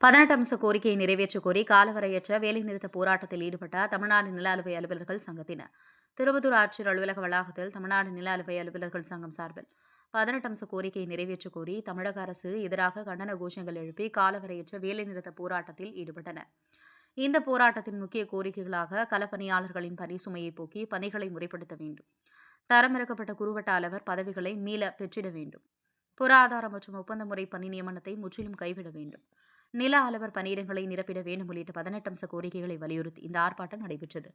பதினெட்டு அம்ச கோரிக்கையை நிறைவேற்றக் கோரி காலவரையற்ற வேலைநிறுத்த போராட்டத்தில் ஈடுபட்ட தமிழ்நாடு நில அலுவை அலுவலர்கள் சங்கத்தினர். திருவத்தூர் ஆட்சியர் அலுவலக வளாகத்தில் தமிழ்நாடு நில அலுவை அலுவலர்கள் சங்கம் சார்பில் பதினெட்டு அம்ச கோரிக்கையை நிறைவேற்றக் கோரி தமிழக அரசு எதிராக கண்டன கோஷங்கள் எழுப்பி காலவரையற்ற வேலைநிறுத்த போராட்டத்தில் ஈடுபட்டனர். இந்த போராட்டத்தின் முக்கிய கோரிக்கைகளாக களப்பணியாளர்களின் பணி சுமையை போக்கி பணிகளை முறைப்படுத்த வேண்டும். தரமிறக்கப்பட்ட குறுவட்ட அளவர் பதவிகளை மீள பெற்றிட வேண்டும். புற மற்றும் ஒப்பந்த முறை பணி நியமனத்தை முற்றிலும் கைவிட வேண்டும். நில அலுவலர் பணியிடங்களை நிரப்பிட வேண்டும் உள்ளிட்ட பதினெட்டு அம்ச கோரிக்கைகளை வலியுறுத்தி இந்த ஆர்ப்பாட்டம் நடைபெற்றது.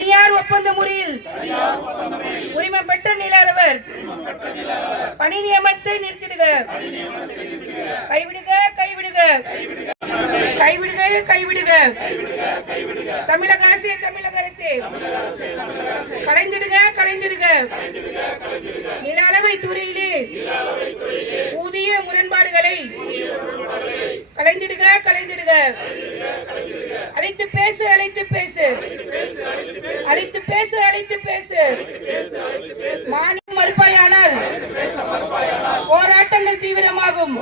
தனியார் ஒப்பந்த முறையில் உரிமை பெற்ற நில அலுவலர் பணி நியமனத்தை நிறுத்திடுக. கைவிடுக கைவிடுக. கைவிடுக கைவிடுக. தமிழக அரசே தமிழக அரசே. கலைந்திடுக கலைந்திடுக. நில அளவை துறையிலே ஊதிய முரண்பாடுகளை கலைந்திடுக கலைந்திடுக. அழைத்து பேசு அழைத்து பேசு. அழைத்து பேசு அழைத்து பேசு. மானியம் மறுப்பாயானால் போராட்டங்கள் தீவிரமாகும்.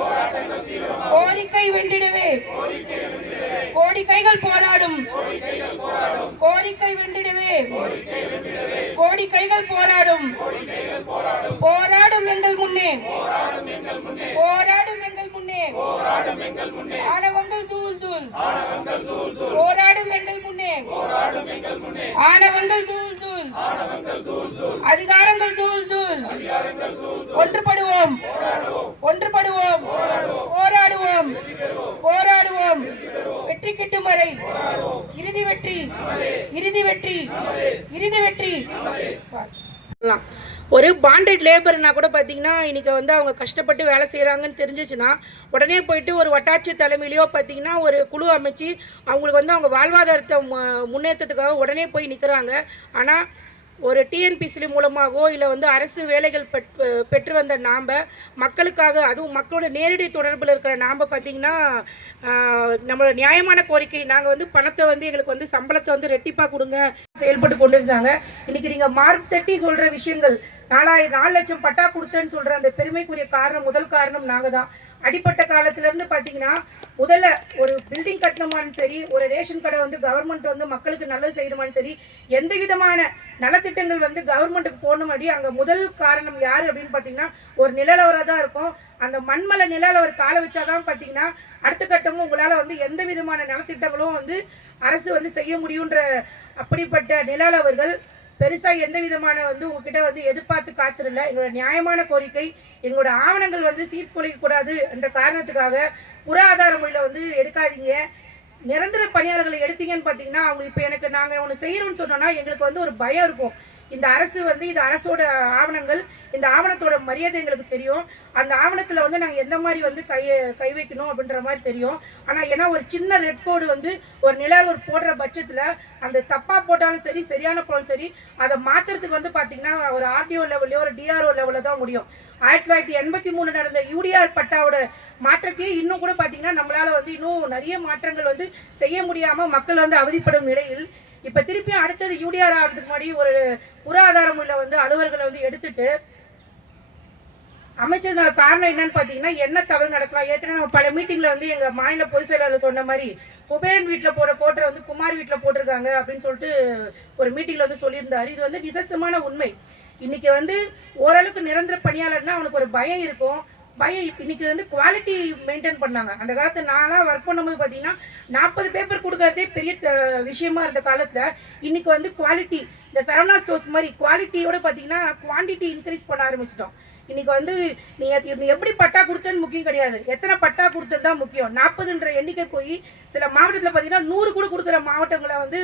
கோரிக்கை வென்றிடவே. கோடிக்கைகள் போராடும். கோரிக்கை வென்றிடவே. கோடிக்கைகள் போராடும். போராடும் எங்கள் முன்னே. போராடும் எங்கள் முன்னே. ஆணவங்கள் தூள் தூள். போராடும் எங்கள் முன்னே. ஆணவங்கள் தூள் தூள். அதிகாரங்கள் தூள் தூள். ஒன்றுபடுவோம் ஒன்றுபடுவோம். வரை. இறுதி வெற்றி. இறுதி வெற்றி. இறுதி வெற்றி. ஒரு பாண்டட் லேபர்னா கூட பார்த்தீங்கன்னா இன்னைக்கு வந்து அவங்க கஷ்டப்பட்டு வேலை செய்கிறாங்கன்னு தெரிஞ்சிச்சுன்னா உடனே போயிட்டு ஒரு வட்டாட்சி தலைமையிலையோ பார்த்தீங்கன்னா ஒரு குழு அமைச்சு அவங்களுக்கு வந்து அவங்க வாழ்வாதாரத்தை மு- முன்னேற்றத்துக்காக உடனே போய் நிற்கிறாங்க ஆனால் ஒரு டிஎன்பிசி மூலமாகவோ இல்லை வந்து அரசு வேலைகள் பெற்று பெற்று வந்த நாம் மக்களுக்காக அதுவும் மக்களோட நேரடி தொடர்பில் இருக்கிற நாம் பார்த்தீங்கன்னா நம்மளோட நியாயமான கோரிக்கை நாங்கள் வந்து பணத்தை வந்து எங்களுக்கு வந்து சம்பளத்தை வந்து ரெட்டிப்பாக கொடுங்க செயல்பட்டு கொண்டு இருந்தாங்க இன்னைக்கு நீங்கள் மார்க் தட்டி சொல்கிற விஷயங்கள் நாலாயிரம் நாலு லட்சம் பட்டா கொடுத்தேன்னு சொல்கிற அந்த பெருமைக்குரிய காரணம் முதல் காரணம் நாங்கள் தான் அடிப்பட்ட காலத்திலேருந்து பார்த்தீங்கன்னா முதல்ல ஒரு பில்டிங் கட்டணுமான்னு சரி ஒரு ரேஷன் கடை வந்து கவர்மெண்ட் வந்து மக்களுக்கு நல்லது செய்யணுமான்னு சரி எந்த விதமான நலத்திட்டங்கள் வந்து கவர்மெண்ட்டுக்கு போகணுமாடி அங்கே முதல் காரணம் யார் அப்படின்னு பார்த்தீங்கன்னா ஒரு நிழலவராக தான் இருக்கும். அந்த மண்மலை நிலவர கால வச்சாதான் பார்த்தீங்கன்னா அடுத்த கட்டமும் உங்களால் வந்து எந்த விதமான நலத்திட்டங்களும் வந்து அரசு வந்து செய்ய முடியுன்ற அப்படிப்பட்ட நிழலவர்கள் பெருசா எந்த விதமான வந்து உங்ககிட்ட வந்து எதிர்பார்த்து காத்திரல. எங்களோட நியாயமான கோரிக்கை எங்களோட ஆவணங்கள் வந்து சீர்குலைக்க கூடாது என்ற காரணத்துக்காக புற ஆதார முறையில் வந்து எடுக்காதீங்க. நிரந்தர பணியாளர்களை எடுத்தீங்கன்னு பார்த்தீங்கன்னா அவங்க இப்போ எனக்கு நாங்கள் ஒன்று செய்கிறோன்னு சொன்னோம்னா எங்களுக்கு வந்து ஒரு பயம் இருக்கும். இந்த அரசு வந்து இது அரசோட ஆவணங்கள் இந்த ஆவணத்தோட மரியாதை எங்களுக்கு தெரியும். அந்த ஆவணத்தில் வந்து நாங்கள் எந்த மாதிரி வந்து கை கை வைக்கணும் அப்படின்ற மாதிரி தெரியும். ஆனால் ஏன்னா ஒரு சின்ன ரெட் கோடு வந்து ஒரு நில ஒரு போடுற பட்சத்தில் அந்த தப்பாக போட்டாலும் சரி சரியான போலும் சரி அதை மாற்றுறதுக்கு வந்து பார்த்தீங்கன்னா ஒரு ஆர்டிஓ லெவல்லையோ ஒரு டிஆர்ஓ லெவலில் தான் முடியும். ஆயிரத்தி தொள்ளாயிரத்தி எண்பத்தி மூணு நடந்த யூடிஆர் பட்டாவோட மாற்றத்தையே இன்னும் கூட பார்த்தீங்கன்னா நம்மளால் வந்து இன்னும் நிறைய மாற்றங்கள் வந்து செய்ய முடியாமல் மக்கள் வந்து அவதிப்படும் நிலையில் இப்போ திருப்பியும் அடுத்தது யூடிஆர் ஆகிறதுக்கு முன்னாடி ஒரு புற ஆதாரம் உள்ள வந்து அலுவலர்களை வந்து எடுத்துட்டு அமைச்சதுனால காரணம் என்னன்னு பார்த்தீங்கன்னா என்ன தவறு நடக்கலாம்? ஏற்கனவே நம்ம பல மீட்டிங்ல வந்து எங்க மாநில பொதுச் செயலாளர் சொன்ன மாதிரி குபேரன் வீட்டில் போட போட்டரை வந்து குமார் வீட்டில் போட்டிருக்காங்க அப்படின்னு சொல்லிட்டு ஒரு மீட்டிங்ல வந்து சொல்லியிருந்தாரு. இது வந்து நிசத்தமான உண்மை. இன்னைக்கு வந்து ஓரளவுக்கு நிரந்தர பணியாளர்னா அவனுக்கு ஒரு பயம் இருக்கும். பயம் இன்னைக்கு வந்து குவாலிட்டி மெயின்டைன் பண்ணாங்க. அந்த காலத்துல நான்லாம் ஒர்க் பண்ணும்போது பார்த்தீங்கன்னா நாற்பது பேப்பர் கொடுக்கறதே பெரிய விஷயமா இருந்த காலத்துல இன்னைக்கு வந்து குவாலிட்டி இந்த சரவணா ஸ்டோர்ஸ் மாதிரி குவாலிட்டியோட பார்த்தீங்கன்னா குவான்டிட்டி இன்க்ரீஸ் பண்ண ஆரம்பிச்சிட்டோம். இன்னைக்கு வந்து நீ நீ எப்படி பட்டா கொடுத்தேன்னு முக்கியம் கிடையாது. எத்தனை பட்டா கொடுத்தது தான் முக்கியம். நாற்பதுன்ற எண்ணிக்கை போய் சில மாவட்டத்தில் பார்த்தீங்கன்னா நூறு கூட கொடுக்குற மாவட்டங்களை வந்து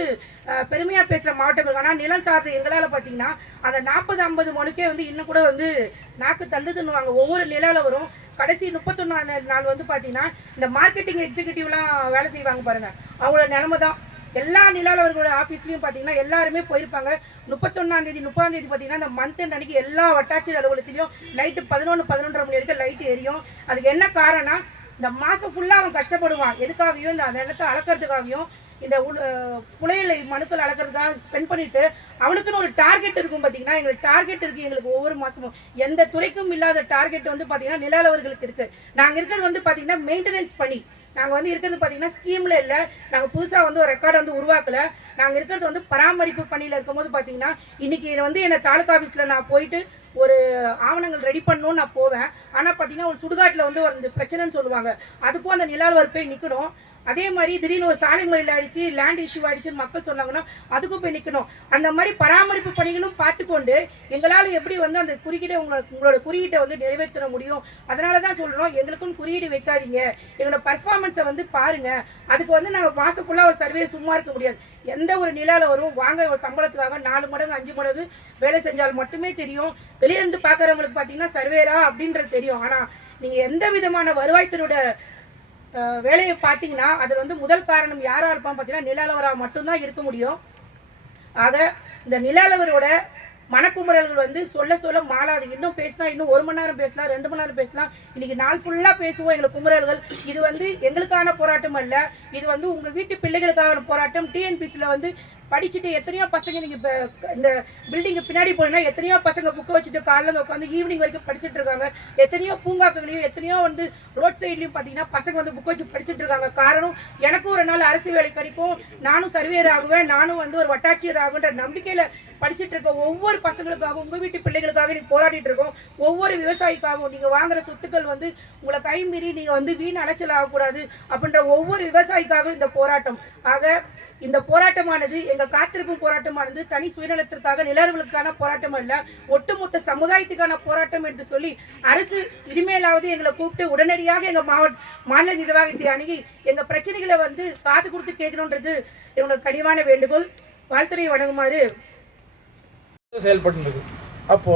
பெருமையாக பேசுகிற மாவட்டங்கள். ஆனால் நிலம் சார்ந்த எங்களால் பார்த்தீங்கன்னா அந்த நாற்பது ஐம்பது மனுக்கே வந்து இன்னும் கூட வந்து நாக்கு தள்ளுதுன்னுவாங்க ஒவ்வொரு நிலாவில் வரும். கடைசி முப்பத்தொன்னு நாள் வந்து பார்த்தீங்கன்னா இந்த மார்க்கெட்டிங் எக்ஸிக்யூட்டிவ்லாம் வேலை செய்வாங்க பாருங்கள் அவங்களோட நிலமை தான். எல்லா நிலாளர்களோட ஆஃபீஸ்லையும் பார்த்தீங்கன்னா எல்லாருமே போயிருப்பாங்க. முப்பத்தொன்னாம் தேதி முப்பதாம் தேதி பார்த்தீங்கன்னா அந்த மந்த் அன்னைக்கு எல்லா வட்டாட்சியர் அலுவலகத்திலையும் நைட்டு பதினொன்று பதினொன்றரை மணி வரைக்கும் லைட் எரியும். அதுக்கு என்ன காரணம் இந்த மாதம் ஃபுல்லாக அவன் கஷ்டப்படுவான். எதுக்காகவும் இந்த நிலத்தை அளக்கிறதுக்காகவும் இந்த உள்- மனுக்கள் அளக்கிறதுக்காக ஸ்பெண்ட் பண்ணிட்டு அவனுக்குன்னு ஒரு டார்கெட் இருக்கும் பார்த்தீங்கன்னா எங்களுக்கு டார்கெட் இருக்கு எங்களுக்கு ஒவ்வொரு மாசமும். எந்த துறைக்கும் இல்லாத டார்கெட் வந்து பார்த்தீங்கன்னா நிலாளவர்களுக்கு இருக்கு. நாங்கள் இருக்கிறது வந்து பார்த்தீங்கன்னா மெயின்டெனன்ஸ் பண்ணி நாங்கள் வந்து இருக்கிறது பார்த்தீங்கன்னா ஸ்கீமில் இல்லை. நாங்கள் புதுசாக வந்து ஒரு ரெக்கார்டை வந்து உருவாக்கல. நாங்கள் இருக்கிறது வந்து பராமரிப்பு பணியில் இருக்கும்போது பார்த்தீங்கன்னா இன்னைக்கு வந்து என்னை தாலுகா ஆஃபீஸில் நான் போயிட்டு ஒரு ஆவணங்கள் ரெடி பண்ணணும்னு நான் போவேன். ஆனால் பார்த்தீங்கன்னா ஒரு சுடுகாட்டில் வந்து ஒரு பிரச்சனைன்னு சொல்லுவாங்க. அதுக்கும் அந்த நிலால் போய் நிற்கணும் அதே மாதிரி திடீர்னு ஒரு சாலை மறியல் ஆயிடுச்சு லேண்ட் இஷ்யூ ஆயிடுச்சுன்னு மக்கள் சொன்னாங்கன்னா அதுக்கும் போய் நிற்கணும் அந்த மாதிரி பராமரிப்பு பணிகளும் பார்த்துக்கொண்டு எங்களால் எப்படி வந்து அந்த குறியீட்டை உங்களை உங்களோட குறியீட்டை வந்து நிறைவேற்ற முடியும்? அதனால தான் சொல்கிறோம் எங்களுக்கும் குறியீடு வைக்காதீங்க. எங்களோட பர்ஃபார்மன்ஸை வந்து பாருங்கள் அதுக்கு வந்து நாங்கள் மாதம் ஃபுல்லாக ஒரு சர்வே சும்மா இருக்க முடியாது. எந்த ஒரு நிலாவில் வரும் வாங்க ஒரு சம்பளத்துக்காக நாலு மடங்கு அஞ்சு மடங்கு வேலை செஞ்சால் மட்டுமே தெரியும். வெளியிலேருந்து பார்க்குறவங்களுக்கு பார்த்தீங்கன்னா சர்வேரா அப்படின்றது தெரியும். ஆனால் நீங்கள் எந்த விதமான வருவாய்த்துறையோட வேலையை பார்த்தீங்கன்னா அதில் வந்து முதல் காரணம் யாராக இருப்பான் பார்த்தீங்கன்னா நிலாளவராக மட்டும்தான் இருக்க முடியும். ஆக இந்த நிலாளவரோட மனக்குமுறல்கள் வந்து சொல்ல சொல்ல மாறாது. இன்னும் பேசினா இன்னும் ஒரு மணி நேரம் பேசலாம் ரெண்டு மணி நேரம் பேசலாம். இன்னைக்கு நாள் ஃபுல்லாக பேசுவோம் எங்களுக்கு குமுறல்கள். இது வந்து எங்களுக்கான போராட்டம் அல்ல. இது வந்து உங்கள் வீட்டு பிள்ளைகளுக்கான போராட்டம். டிஎன்பிசியில் வந்து படிச்சுட்டு எத்தனையோ பசங்க நீங்கள் இப்போ இந்த பில்டிங்கு பின்னாடி போனீங்கன்னா எத்தனையோ பசங்க புக்கை வச்சுட்டு காலையில் உட்காந்து ஈவினிங் வரைக்கும் படிச்சுட்டு இருக்காங்க. எத்தனையோ பூங்காக்களையும் எத்தனையோ வந்து ரோட் சைட்லையும் பார்த்தீங்கன்னா பசங்க வந்து புக்கை வச்சு படிச்சுட்டு இருக்காங்க. காரணம் எனக்கும் ஒரு நாள் அரசு வேலை கிடைக்கும். நானும் சர்வேயர் ஆகுவேன். நானும் வந்து ஒரு வட்டாட்சியர் ஆகுன்ற நம்பிக்கையில் படிச்சுட்டு இருக்க ஒவ்வொரு பசங்களுக்காகவும் உங்கள் வீட்டு பிள்ளைகளுக்காக நீங்கள் போராடிட்டு இருக்கோம். ஒவ்வொரு விவசாயிக்காகவும் நீங்கள் வாங்குற சொத்துக்கள் வந்து உங்களை கைமீறி நீங்கள் வந்து வீண் அலைச்சல் ஆகக்கூடாது அப்படின்ற ஒவ்வொரு விவசாயிக்காகவும் இந்த போராட்டம். ஆக இந்த போராட்டமானது எங்க காத்திருப்பு போராட்டமானது தனி சுயநலத்திற்காக நிலவர்களுக்கான போராட்டம் அல்ல ஒட்டுமொத்த சமுதாயத்துக்கான போராட்டம் என்று சொல்லி அரசு இனிமேலாவது எங்களை கூப்பிட்டு உடனடியாக எங்க மாவட்ட மாநில நிர்வாகத்தை அணுகி எங்க பிரச்சனைகளை வந்து காது கொடுத்து கேட்கணுன்றது என்னோட கனிவான வேண்டுகோள். வாழ்த்துறையை வணங்குமாறு. செயல்பட்டு அப்போ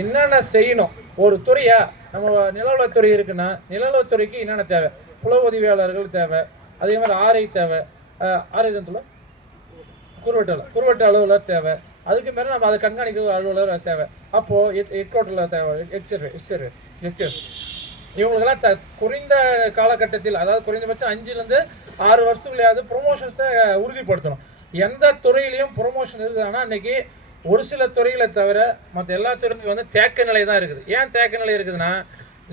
என்னென்ன செய்யணும்? ஒரு துறையா? நம்ம நிலவளத்துறை இருக்குன்னா நிலவளத்துறைக்கு என்னென்ன தேவை? புல உதவியாளர்கள் தேவை அதே மாதிரி ஆரை தேவை அஹ், ஆரை சொல்ல குறுவட்ட அலுவலர் அலுவலர் தேவை. அதுக்கு மேலே நம்ம அதை கண்காணிக்க அலுவலர் தேவை. அப்போது ஹெட்கோட்டரில் தேவை. ஹெச்ஆர் ஹெச்ஆர் ஹெச்எஸ் இவங்களுக்கெல்லாம் த குறைந்த காலகட்டத்தில் அதாவது குறைந்தபட்சம் அஞ்சுலேருந்து ஆறு வருஷத்துக்குள்ளையாவது ப்ரொமோஷன்ஸை உறுதிப்படுத்தணும். எந்த துறையிலையும் ப்ரொமோஷன் இருக்குதுன்னா அன்றைக்கி ஒரு சில துறைகளை தவிர மற்ற எல்லா துறையும் வந்து தேக்க நிலை தான் இருக்குது. ஏன் தேக்க நிலை இருக்குதுன்னா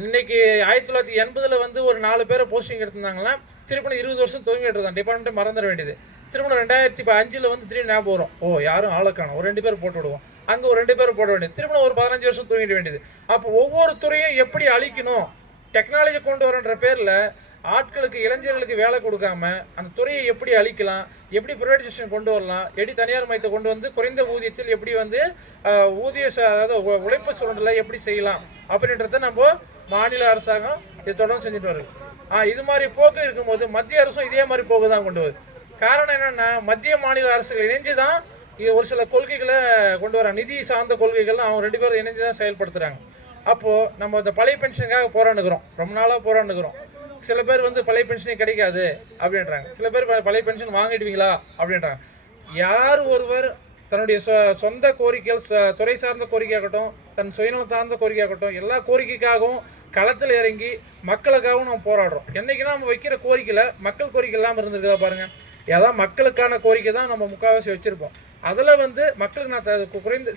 இன்னைக்கு ஆயிரத்தி தொள்ளாயிரத்தி எண்பதுல வந்து ஒரு நாலு பேரை போஸ்டிங் எடுத்திருந்தாங்கன்னா திருப்பணம் இருபது வருஷம் தூங்கிட்டு தான். டிபார்ட்மெண்ட்டே மறந்துட வேண்டியது. திரும்ப ரெண்டாயிரத்தி இப்போ அஞ்சில் வந்து திடீர்னு ஞாபகம் வரும். ஓ யாரும் ஆளை ஒரு ரெண்டு பேர் போட்டு விடுவோம். அங்கே ஒரு ரெண்டு பேர் போட வேண்டியது. திருமணம் ஒரு பதினஞ்சு வருஷம் தூங்கிட வேண்டியது. அப்போ ஒவ்வொரு துறையும் எப்படி அழிக்கணும்? டெக்னாலஜி கொண்டு வரன்ற பேரில் ஆட்களுக்கு இளைஞர்களுக்கு வேலை கொடுக்காம அந்த துறையை எப்படி அழிக்கலாம் எப்படி ப்ரைவேடைசேஷன் கொண்டு வரலாம் எப்படி தனியார் மையத்தை கொண்டு வந்து குறைந்த ஊதியத்தில் எப்படி வந்து ஊதிய ச- அதாவது உழைப்பு சுரண்டலை எப்படி செய்யலாம் அப்படின்றத நம்ம மாநில அரசாங்கம் இது தொடர்ந்து செஞ்சுட்டு வருது. இது மாதிரி போக்கு இருக்கும்போது மத்திய அரசும் இதே மாதிரி போக்கு தான் கொண்டு வருது. காரணம் என்னன்னா மத்திய மாநில அரசுகள் இணைஞ்சு தான் ஒரு சில கொள்கைகளை கொண்டு வராங்க. நிதி சார்ந்த கொள்கைகள்லாம் அவங்க ரெண்டு பேரும் இணைஞ்சு தான் செயல்படுத்துறாங்க. அப்போது நம்ம இந்த பழைய பென்ஷனுக்காக போராண்டுக்கிறோம். ரொம்ப நாளாக போராண்டுக்கிறோம். சில பேர் வந்து பழைய பென்ஷனே கிடைக்காது அப்படின்றாங்க. சில பேர் பழைய பென்ஷன் வாங்கிடுவீங்களா? அப்படின்றாங்க. யார் ஒருவர் தன்னுடைய சொ- சொந்த கோரிக்கைகள் துறை சார்ந்த கோரிக்கையாகட்டும் தன் சுயநலம் சார்ந்த கோரிக்கையாகட்டும் எல்லா கோரிக்கைக்காகவும் களத்தில் இறங்கி மக்களுக்காகவும் நம்ம போராடுறோம். என்னைக்குன்னா நம்ம வைக்கிற கோரிக்கையில் மக்கள் கோரிக்கை இல்லாமல் இருந்திருக்குதா பாருங்கள் ஏதாவது மக்களுக்கான கோரிக்கை தான் நம்ம முக்கால்வாசி வச்சுருப்போம். அதில் வந்து மக்களுக்கு நான் த- குறைந்த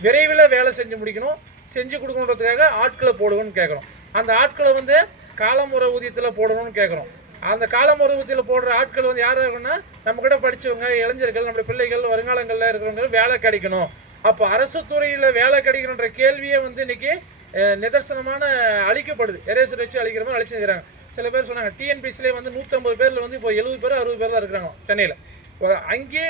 விரைவில் வேலை செஞ்சு முடிக்கணும். செஞ்சு கொடுக்கணுன்றதுக்காக ஆட்களை போடுவோம்னு கேட்குறோம். அந்த ஆட்களை வந்து காலமுறை ஊதியத்தில் போடணும்னு கேட்குறோம் அந்த காலமுறை ஊதியத்தில் போடுற ஆட்கள் வந்து யார் இருக்குன்னா நம்ம கூட படிச்சவங்க இளைஞர்கள் நம்முடைய பிள்ளைகள் வருங்காலங்களில் இருக்கிறவங்க வேலை கிடைக்கணும். அப்போ அரசு துறையில் வேலை கிடைக்கணுன்ற கேள்வியே வந்து இன்னைக்கு நிதர்சனமான அழிக்கப்படுது. எரேசர் வச்சு அழிக்கிற மாதிரி அழிச்சுக்கிறாங்க சில பேர் சொன்னாங்க டிஎன்பிசிலே வந்து நூற்றம்பது பேரில் வந்து இப்போ எழுபது பேர் அறுபது பேர் தான் இருக்கிறாங்க சென்னையில். அங்கேயே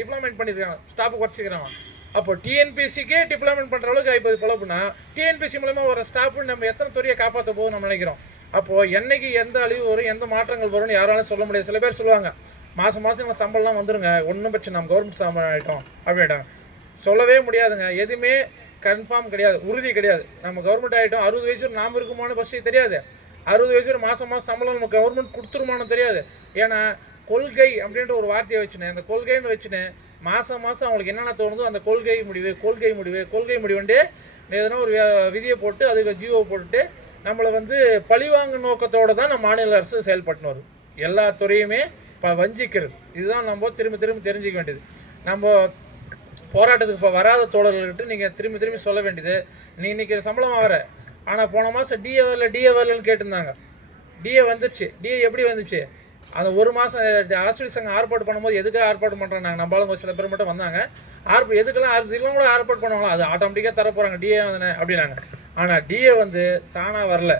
டிப்ளமெண்ட் பண்ணியிருக்காங்க. ஸ்டாஃப் குறைச்சிக்கிறாங்க. அப்போ டிஎன்பிசிக்கே டிப்ளமெண்ட் பண்ணுற அளவுக்கு இப்போ பழப்புனா டிஎன்பிசி மூலமாக ஒரு ஸ்டாஃப் நம்ம எத்தனை துறையை காப்பாற்ற போகுது நம்ம நினைக்கிறோம். அப்போது என்னைக்கு எந்த அழிவு வரும் எந்த மாற்றங்கள் வரும்னு யாராலும் சொல்ல முடியாது. சில பேர் சொல்லுவாங்க மாதம் மாதம் நம்ம சம்பளம்லாம் வந்துருங்க. ஒன்றும் பிரச்சனை நம்ம கவர்மெண்ட் சம்பளம் ஆகிட்டோம் அப்படின்ட்டாங்க சொல்லவே முடியாதுங்க. எதுவுமே கன்ஃபார்ம் கிடையாது. உறுதி கிடையாது. நம்ம கவர்மெண்ட் ஆகிட்டோம் அறுபது வயசு நாம் இருக்குமான்னு ஃபஸ்ட்டு தெரியாது. அறுபது வயசு ஒரு மாதம் மாதம் சம்பளம் நம்ம கவர்மெண்ட் கொடுத்துருமான்னு தெரியாது. ஏன்னா கொள்கை அப்படின்ற ஒரு வார்த்தையை வச்சுனேன். அந்த கொள்கைன்னு வச்சுனேன் மாதம் மாதம் அவங்களுக்கு என்னென்ன தோணுதோ அந்த கொள்கை முடிவு கொள்கை முடிவு கொள்கை முடிவுண்டு எதனா ஒரு விதியை போட்டு அதுக்கு ஜியோ போட்டுட்டு நம்மளை வந்து பழிவாங்கும் நோக்கத்தோடு தான் நம்ம மாநில அரசு செயல்பட்டுன்னு வரும். எல்லா துறையுமே இப்போ வஞ்சிக்கிறது. இதுதான் நம்ம திரும்ப திரும்ப தெரிஞ்சுக்க வேண்டியது. நம்ம போராட்டத்துக்கு இப்போ வராத தோழர்கள்கிட்ட நீங்கள் திரும்பி திரும்பி சொல்ல வேண்டியது நீ இன்றைக்கி சம்பளம் ஆகிற ஆனால் போன மாதம் டிஏ வரல டிஏ வரலன்னு கேட்டிருந்தாங்க. டிஏ வந்துச்சு. டிஏ எப்படி வந்துச்சு? அந்த ஒரு மாதம் அரசியல் சங்கம் ஆர்ப்பாடு பண்ணும்போது எதுக்காக ஆர்ப்பாடு பண்ணுறாங்க நம்மளால சில பேர் மட்டும் வந்தாங்க. ஆர்ப்ப எதுக்கெல்லாம் ஆர் இதெல்லாம் கூட ஆர்ப்பாடு பண்ணுவாங்களா? அது ஆட்டோமேட்டிக்காக தர போகிறாங்க டிஏ வந்தனே அப்படின்னாங்க. ஆனால் டிஏ வந்து தானாக வரல.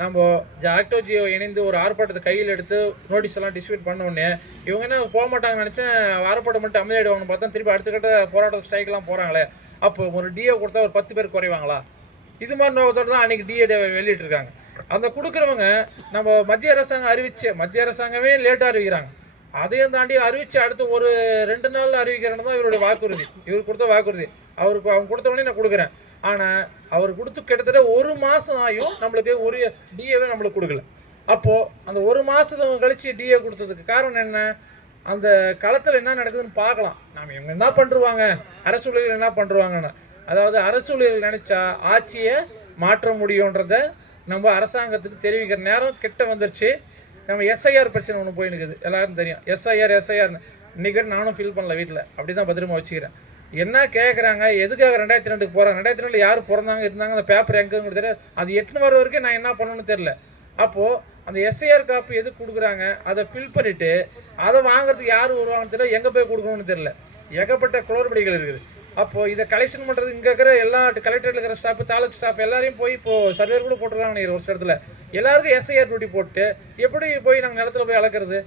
நம்ம ஜாக்டோ ஜியோ இணைந்து ஒரு ஆர்ப்பாட்டத்தை கையில் எடுத்து நோட்டீஸ் எல்லாம் டிஸ்ட்ரிபியூட் பண்ண உடனே இவங்க என்ன போக மாட்டாங்கன்னு நினச்சேன் ஆர்ப்பாட்டம் மட்டும் அமைதியாயிடுவாங்கன்னு பார்த்தா திருப்பி அடுத்தக்கட்ட போராட்டம் ஸ்ட்ரைக்லாம் போகிறாங்களே அப்போ ஒரு டிஏ கொடுத்தா ஒரு பத்து பேர் குறைவாங்களா? இது மாதிரி நோக்கத்தோடு தான் அன்றைக்கி டிஏ வெளியிட்டிருக்காங்க. அந்த கொடுக்குறவங்க நம்ம மத்திய அரசாங்கம் அறிவிச்சு மத்திய அரசாங்கமே லேட்டாக அறிவிக்கிறாங்க. அதையும் தாண்டி அறிவிச்சு அடுத்து ஒரு ரெண்டு நாளில் அறிவிக்கிறேன்னு தான் இவருடைய வாக்குறுதி. இவர் கொடுத்த வாக்குறுதி. அவருக்கு அவங்க கொடுத்த உடனே நான் கொடுக்குறேன். ஆனால் அவர் கொடுத்து கிட்டத்தட்ட ஒரு மாதம் ஆயும் நம்மளுக்கு ஒரு டிஏவே நம்மளுக்கு கொடுக்கல. அப்போது அந்த ஒரு மாதம் கழித்து டிஏ கொடுத்ததுக்கு காரணம் என்ன? அந்த களத்தில் என்ன நடக்குதுன்னு பார்க்கலாம். நாம் இவங்க என்ன பண்ணுருவாங்க அரசு ஊழியர்கள் என்ன பண்ணுருவாங்கன்னு அதாவது அரசு ஊழியர்கள் நினச்சா ஆட்சியை மாற்ற முடியுன்றத நம்ம அரசாங்கத்துக்கு தெரிவிக்கிற நேரம் கிட்ட வந்துருச்சு. நம்ம எஸ்ஐஆர் பிரச்சனை ஒன்று போய் நிற்குது எல்லாரும் தெரியும் எஸ்ஐஆர் எஸ்ஐஆர்னு இன்றைக்கி நானும் ஃபீல் பண்ணல வீட்டில் அப்படி தான் பத்திரமா வச்சுக்கிறேன். என்ன கேட்குறாங்க எதுக்காக ரெண்டாயிரத்தி ரெண்டுக்கு போகிறாங்க ரெண்டாயிரத்தி ரெண்டு யார் பிறந்தாங்க இருந்தாங்க? அந்த பேப்பர் எங்கேங்கிறது தெரியல. அது எட்டுன்னு வர வரைக்கும் நான் என்ன பண்ணணும்னு தெரில அப்போது அந்த எஸ்ஐஆர் காப்பி எதுக்கு கொடுக்குறாங்க? அதை ஃபில் பண்ணிவிட்டு அதை வாங்குறதுக்கு யார் வருவாங்கன்னு தெரியல. எங்கே போய் கொடுக்கணும்னு தெரில ஏகப்பட்ட குளறுபடிகள் இருக்குது. அப்போது இதை கலெக்ஷன் பண்ணுறது இங்கே இருக்கிற எல்லா கலெக்டரில் இருக்கிற ஸ்டாஃப் தாலுக் ஸ்டாஃப் எல்லாரையும் போய் இப்போது சர்வேர் கூட போட்டுருக்காங்க ஒரு சில இடத்துல. எல்லாருக்கும் எஸ்ஐஆர் டியூட்டி போட்டு எப்படி போய் நாங்கள் நிலத்துல போய் அளக்கிறது?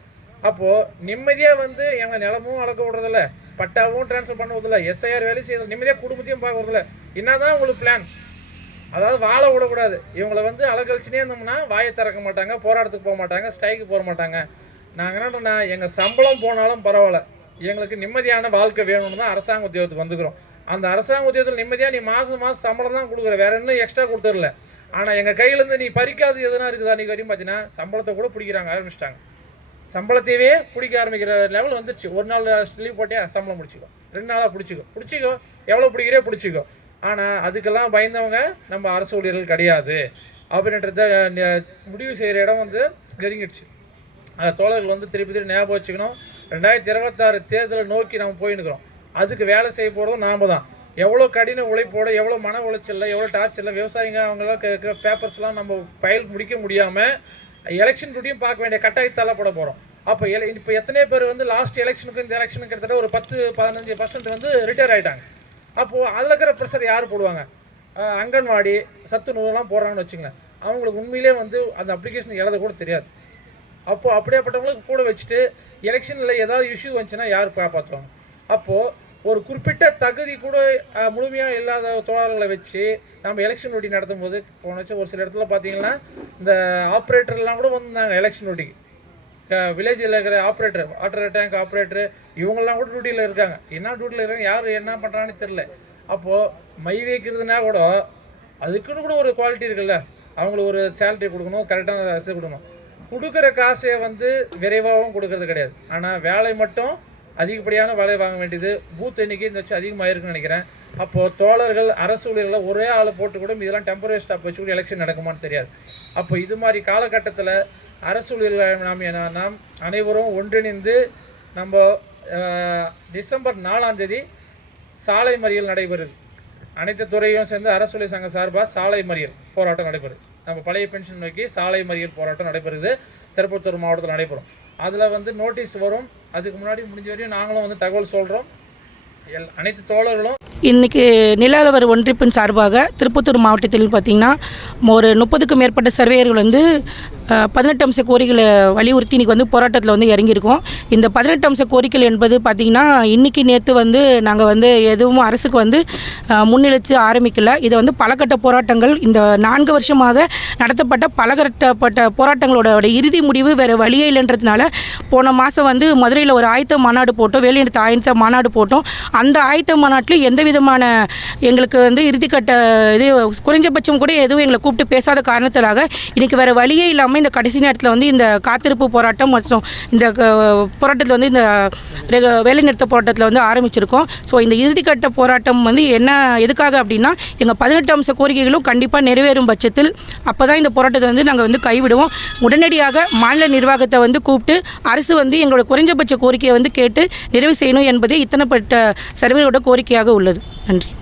அப்போது நிம்மதியாக வந்து எங்கள் நிலமும் அளக்க விடுறதில்ல. பட்டாவும் ட்ரான்ஸ்ஃபர் பண்ணுவதில்ல. எஸ்ஐஆர் வேலை செய்யறது நிம்மதியாக குடும்பத்தையும் பார்க்கறதில்ல. என்னதான் உங்களுக்கு பிளான் அதாவது வாழ விடக்கூடாது. இவங்களை வந்து அலகழிச்சுனே இருந்தோம்னா வாயை திறக்க மாட்டாங்க போராட்டத்துக்கு போக மாட்டாங்க ஸ்ட்ரைக்கு போக மாட்டாங்க. நாங்கள் என்னன்னா எங்கள் சம்பளம் போனாலும் பரவாயில்ல. எங்களுக்கு நிம்மதியான வாழ்க்கை வேணும்னு தான் அரசாங்க உத்தியோகத்துக்கு வந்துக்கிறோம். அந்த அரசாங்க உத்தியோகத்தில் நிம்மதியாக நீ மாதம் மாதம் சம்பளம் தான் கொடுக்குற. வேற இன்னும் எக்ஸ்ட்ரா கொடுத்துடல? ஆனால் எங்கள் கையிலேருந்து நீ பறிக்காது எதுனா இருக்குதா? நீ வரையும் பார்த்தீங்கன்னா சம்பளத்தை கூட பிடிக்கிறாங்க ஆரம்பிச்சிட்டாங்க. சம்பளத்தையவே பிடிக்க ஆரம்பிக்கிற லெவல் வந்துச்சு ஒரு நாள் லீவ் போட்டே சம்பளம் பிடிச்சிக்கோ ரெண்டு நாளாக பிடிச்சிக்கோ பிடிச்சிக்கோ எவ்வளோ பிடிக்கிறே பிடிச்சிக்கோ. ஆனால் அதுக்கெல்லாம் பயந்தவங்க நம்ம அரசு ஊழியர்கள் கிடையாது. அப்படின்றத முடிவு செய்கிற இடம் வந்து நெருங்கிடுச்சு. அந்த தோழர்கள் வந்து திருப்பி திருப்பி ஞாபகம் வச்சுக்கணும். ரெண்டாயிரத்தி இருபத்தாறு தேர்தலை நோக்கி நம்ம போயின்னுக்கிறோம் அதுக்கு வேலை செய்ய போகிறதும் நாம தான். எவ்வளோ கடின உழைப்போட எவ்வளோ மன உளைச்சலில் எவ்வளோ டார்ச்சரில் விவசாயிங்க அவங்களாம் கேட்குற பேப்பர்ஸ்லாம் நம்ம ஃபைல் முடிக்க முடியாமல் எலெக்ஷன் டியூட்டியும் பார்க்க வேண்டிய கட்டாயத்தால் போட போகிறோம் அப்போ எல இப்போ எத்தனை பேர் வந்து லாஸ்ட் எலெக்ஷனுக்கு இந்த எலெக்ஷனுக்கு கிட்டத்தட்ட ஒரு பத்து பதினஞ்சு பர்சன்ட் வந்து ரிட்டையர் ஆகிட்டாங்க அப்போது அதில் இருக்கிற ப்ரெஷர் யார் போடுவாங்க? அங்கன்வாடி அங்கன்வாடி சத்துணவுலாம் போடுறாங்கன்னு வச்சுங்களேன் அவங்களுக்கு உண்மையிலே வந்து அந்த அப்ளிகேஷன் எழுத கூட தெரியாது. அப்போது அப்படியேப்பட்டவங்களுக்கு கூட வச்சுட்டு எலெக்ஷனில் ஏதாவது இஷ்யூ வந்துச்சுன்னா யார் காப்பாற்றுவாங்க அப்போது ஒரு குறிப்பிட்ட தகுதி கூட முழுமையாக இல்லாத தொழிலாளர்களை வச்சு நம்ம எலெக்ஷன் டியூட்டி நடத்தும் போது போனச்சு ஒரு சில இடத்துல பார்த்தீங்கன்னா இந்த ஆப்ரேட்டர்லாம் கூட வந்திருந்தாங்க எலெக்ஷன் டியூட்டிக்கு வில்லேஜில் இருக்கிற ஆப்ரேட்டர் வாட்டர் டேங்க் ஆப்ரேட்டர் இவங்கெல்லாம் கூட டியூட்டியில் இருக்காங்க. என்ன டியூட்டியில் இருக்காங்க யார் என்ன பண்ணுறான்னு தெரில அப்போது மை வைக்கிறதுனா கூட அதுக்குன்னு கூட ஒரு குவாலிட்டி இருக்குல்ல. அவங்களுக்கு ஒரு சேலரி கொடுக்கணும் கரெக்டான ரசீது கொடுக்கணும். கொடுக்குற காசை வந்து விரைவாகவும் கொடுக்கறது கிடையாது. ஆனால் வேலை மட்டும் அதிகப்படியான வேலை வாங்க வேண்டியது. பூத் எண்ணிக்கை இந்த வச்சு அதிகமாக இருக்குன்னு நினைக்கிறேன். அப்போது தோழர்கள் அரசு ஊழியர்களை ஒரே ஆளை போட்டு கூட இதெல்லாம் டெம்பரரி ஸ்டாப் வச்சு கூட எலெக்ஷன் நடக்குமான்னு தெரியாது. அப்போ இது மாதிரி காலகட்டத்தில் அரசு ஊழியர்கள் நாம் என- நாம் அனைவரும் ஒன்றிணைந்து நம்ம டிசம்பர் நாலாம் தேதி சாலை மறியல் நடைபெறுது. அனைத்து துறையும் சேர்ந்து அரசு ஊழியர் சங்க சார்பாக சாலை மறியல் போராட்டம் நடைபெறுது. நம்ம பழைய பென்ஷன் நோக்கி சாலை மறியல் போராட்டம் நடைபெறுது. திருப்பத்தூர் மாவட்டத்தில் நடைபெறும். அதில் வந்து நோட்டீஸ் வரும். அதுக்கு முன்னாடி முடிஞ்ச வரையும் நாங்களும் வந்து தகவல் சொல்கிறோம் எல் அனைத்து தோழர்களும் இன்றைக்கி நிலாளவர் ஒன்றிப்பின் சார்பாக திருப்பத்தூர் மாவட்டத்தில் பார்த்திங்கன்னா ஒரு முப்பதுக்கும் மேற்பட்ட சர்வேயர்கள் வந்து பதினெட்டு அம்ச கோரிக்கைகளை வலியுறுத்தி இன்றைக்கி வந்து போராட்டத்தில் வந்து இறங்கியிருக்கோம். இந்த பதினெட்டு அம்ச கோரிக்கைகள் என்பது பார்த்திங்கன்னா இன்றைக்கி நேற்று வந்து நாங்கள் வந்து எதுவும் அரசுக்கு வந்து முன்னிலைச்சு ஆரம்பிக்கலை. இதை வந்து பலகட்ட போராட்டங்கள் இந்த நான்கு வருஷமாக நடத்தப்பட்ட பலகட்டப்பட்ட போராட்டங்களோட இறுதி முடிவு வேறு வழியே இல்லைன்றதுனால போன மாதம் வந்து மதுரையில் ஒரு ஆயத்த மாநாடு போட்டோம் வேலையிடத்த ஆயத்த மாநாடு போட்டோம். அந்த ஆயத்த மாநாட்டில் எந்த விதமான எங்களுக்கு வந்து இறுதிக்கட்ட இது குறைஞ்சபட்சம் கூட எதுவும் எங்களை கூப்பிட்டு பேசாத காரணத்தினால இன்றைக்கி வேறு வழியே இல்லாமல் இந்த கடைசி நேரத்தில் வந்து இந்த காத்திருப்பு போராட்டம் மற்றும் இந்த போராட்டத்தில் வந்து இந்த வேலைநிறுத்த போராட்டத்தில் வந்து ஆரம்பிச்சிருக்கோம். ஸோ இந்த இறுதிக்கட்ட போராட்டம் வந்து என்ன எதுக்காக அப்படின்னா எங்கள் பதினெட்டு அம்ச கோரிக்கைகளும் கண்டிப்பாக நிறைவேறும் பட்சத்தில் அப்போ தான் இந்த போராட்டத்தை வந்து நாங்கள் வந்து கைவிடுவோம். உடனடியாக மாநில நிர்வாகத்தை வந்து கூப்பிட்டு அரசு வந்து எங்களோட குறைஞ்சபட்ச கோரிக்கையை வந்து கேட்டு நிறைவு செய்யணும் என்பதே இத்தனைப்பட்ட சர்வேயோட கோரிக்கையாக உள்ளது. நன்றி.